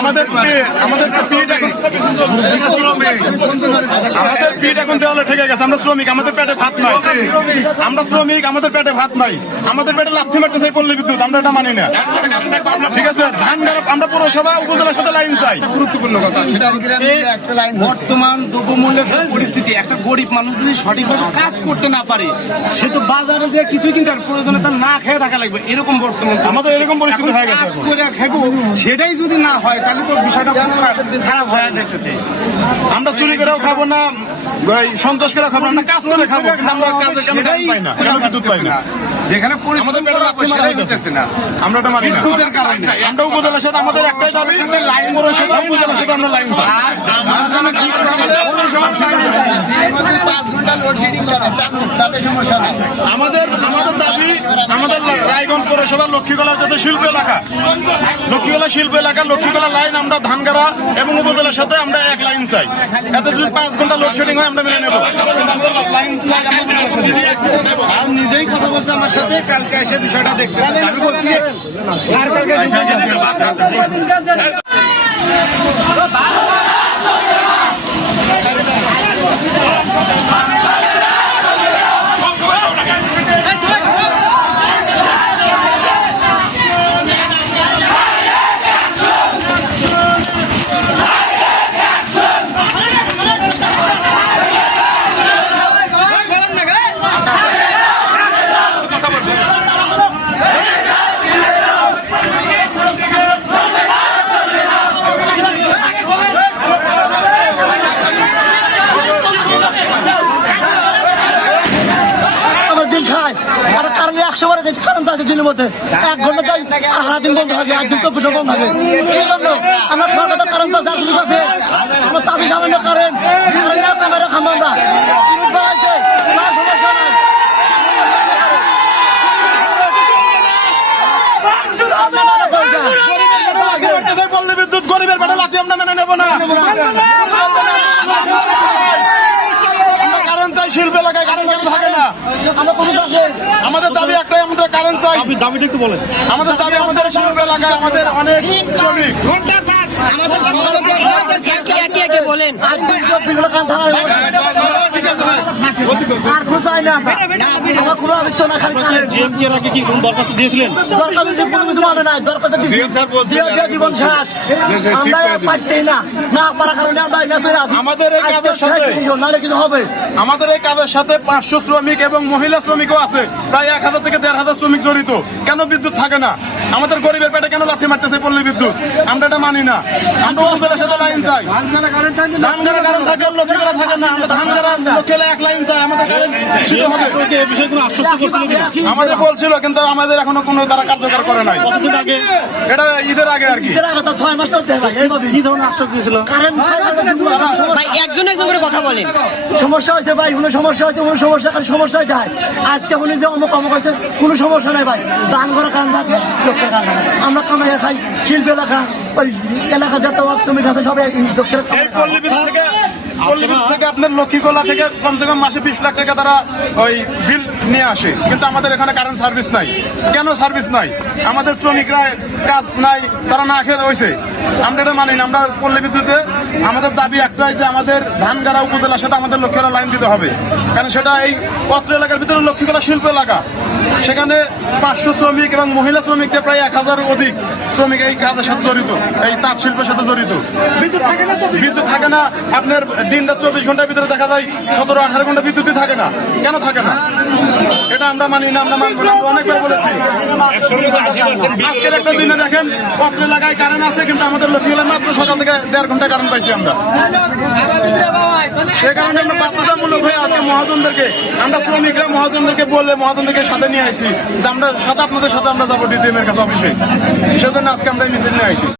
আমাদের পিঠ এখন দেওয়ালে ঠেকে গেছে। আমরা শ্রমিক, আমাদের পেটে ভাত নাই। আমরা শ্রমিক, আমাদের পেটে ভাত নাই। আমাদের পেটে লাথি মারতেছে পল্লী বিদ্যুৎ। আমরা এটা মানি না। ঠিক আছে, ধান গাড়া আমরা পৌরসভা উপজেলার সাথে লাইন চাই। গুরুত্বপূর্ণ কথা বর্তমান দ্রব্যমূল্যের পরিস্থিতি, একটা গরিব মানুষ যদি সঠিকভাবে কাজ করতে না পারে, সে তো বাজারে যে কিছুই কিন্তু প্রয়োজনে তার না খেয়ে থাকা লাগবে। এরকম বর্তমান আমাদের এরকম পরিস্থিতি হয়ে গেছে। খাবো সেটাই যদি না হয় তাহলে তো বিষয়টা খুব খারাপ হয়ে যেতে। আমরা চুরি করেও খাবো না, সন্ত্রাস করে খাবো, আমরা কাজ করে খাবো, কিন্তু আমরা কাজে কেন পাই না, কেন বিদ্যুৎ পাই না? যেখানে আমাদের পেটে লাথি মারা হচ্ছে না, আমরা এটা মানি না। আমরা উপজেলার সাথে আমাদের একটাই দাবি, লাইন করার সাথে উপজেলার সাথে আমরা লাইন চাই। আমাদের দাবি, আমাদের রায়গঞ্জ পৌরসভার লক্ষ্মীগোলার যাতে শিল্প এলাকা, লক্ষ্মীগোলা শিল্প এলাকা, লক্ষ্মীগোলা লাইন আমরা ধানগাড়া এবং উপজেলার সাথে আমরা এক লাইন চাই। এতে যদি 5 ঘন্টা লোডশেডিং হয় আমরা মেনে নেব। আর নিজেই কথা বলতে আমার সাথে কালকে এসে বিষয়টা দেখতে আমি বলছি দিনের মধ্যে 1 ঘন্টা যাই, আর সারা দিন বন্ধ থাকে, 1 দিন কম্পিউটার বন্ধ থাকে। এই জন্য আমরা সরকার কারেন্ট আছে, আমরা তাদের সামান্য কারেন্ট ক্যামেরা খাবো আমরা। পল্লী বিদ্যুৎ গরিবের পেটে লাথি আমরা মেনে নেব না। কারেন্ট চাই শিল্প এলাকায়, কারেন্ট কেন থাকে না? আমাদের দাবি একটাই, আমাদের কারেন্ট চাই। দাবিটা একটু বলেন। আমাদের দাবি, আমাদের শিল্প এলাকায় আমাদের অনেক শ্রমিক বলেন জীবন শেষ, আমরা পারতেই না পারার কারণে আমাদের এই কিছু হবে। আমাদের এই কাজের সাথে 500 শ্রমিক এবং মহিলা শ্রমিকও আছে, প্রায় 1000 থেকে 1500 শ্রমিক জড়িত। কেন বিদ্যুৎ থাকে না? আমাদের গরিবের পেটে কেন লাথি মারতেছে পল্লী বিদ্যুৎ? আমরা এটা মানি না। আমরা উপজেলার সাথে লাইন চাই। ধানগাড়া কারেন্ট থাকে, লক্ষ্মীগোলা থাকে না। আমরা ধানগাড়া লক্ষ্মীগোলা এক লাইন চাই, আমাদের কারেন্ট আমাদের বলছিল, কিন্তু আমাদের এখনো কোনো তারা কার্যকর করে নাই। এটা ঈদের আগে আর কি। 6 মাস চলতে হয়। কি ধরনের আশ্বাস দিয়েছিল? একজন করে কথা বলেন। সমস্যা হয়েছে ভাই, কোনো সমস্যা হয়েছে, কোনো সমস্যায় যায়। আজকে উনি যে অমুক হয়েছে, কোনো সমস্যা নাই ভাই। দান করা কান থাকে, লোকের কান থাকে। আমরা কামাইয়া খাই, শিল্প এলাকা, ওই এলাকা যত তুমি কাছে সবাই লোকের থেকে আপনার লক্ষ্মীগোলা থেকে কমসে কম মাসে 20 লাখ টাকা তারা ওই বিল নিয়ে আসে, কিন্তু আমাদের এখানে কারেন্ট সার্ভিস নাই। কেন সার্ভিস নাই? আমাদের শ্রমিকরা কাজ নাই, তারা না খেয়ে হয়েছে। আমরা এটা মানি না। আমরা পল্লী বিদ্যুতে আমাদের দাবি একটাই যে আমাদের ধানগাড়া উপজেলার সাথে আমাদের লক্ষ্মীগোলা লাইন দিতে হবে। কারণ সেটা এই পত্র এলাকার ভিতরে লক্ষ্মীগোলা শিল্প এলাকা, সেখানে 500 শ্রমিক এবং মহিলা শ্রমিকদের প্রায় 1000 অধিক শ্রমিক এই কাজের সাথে জড়িত, এই তাঁত শিল্পের সাথে জড়িত। বিদ্যুৎ থাকে না। আপনার দিনটা 24 ঘন্টার ভিতরে দেখা যায় 17-18 ঘন্টা বিদ্যুৎই থাকে না। কেন থাকে না? এটা আমরা মানি না, আমরা মানবো না। আমরা অনেকবার বলেছি। আজকের একটা দিনে দেখেন পত্র এলাকায় কারেন্ট আছে, কিন্তু আমাদের লক্ষ্মীগোলা মাত্র সকাল থেকে 1.5 ঘন্টা কারেন্ট পাইছি আমরা। সে কারণে আমরা বাধ্যতামূলক হয়ে আজকে মহাজনদেরকে, আমরা শ্রমিকরা মহাজনদেরকে বলে মহাজনদেরকে সাথে নিয়ে আসি যে আমরা সাথে আপনাদের সাথে আমরা যাবো ডিসিএম এর কাছে অফিসে। সেজন্য আজকে আমরা মিছিল নিয়ে আসি।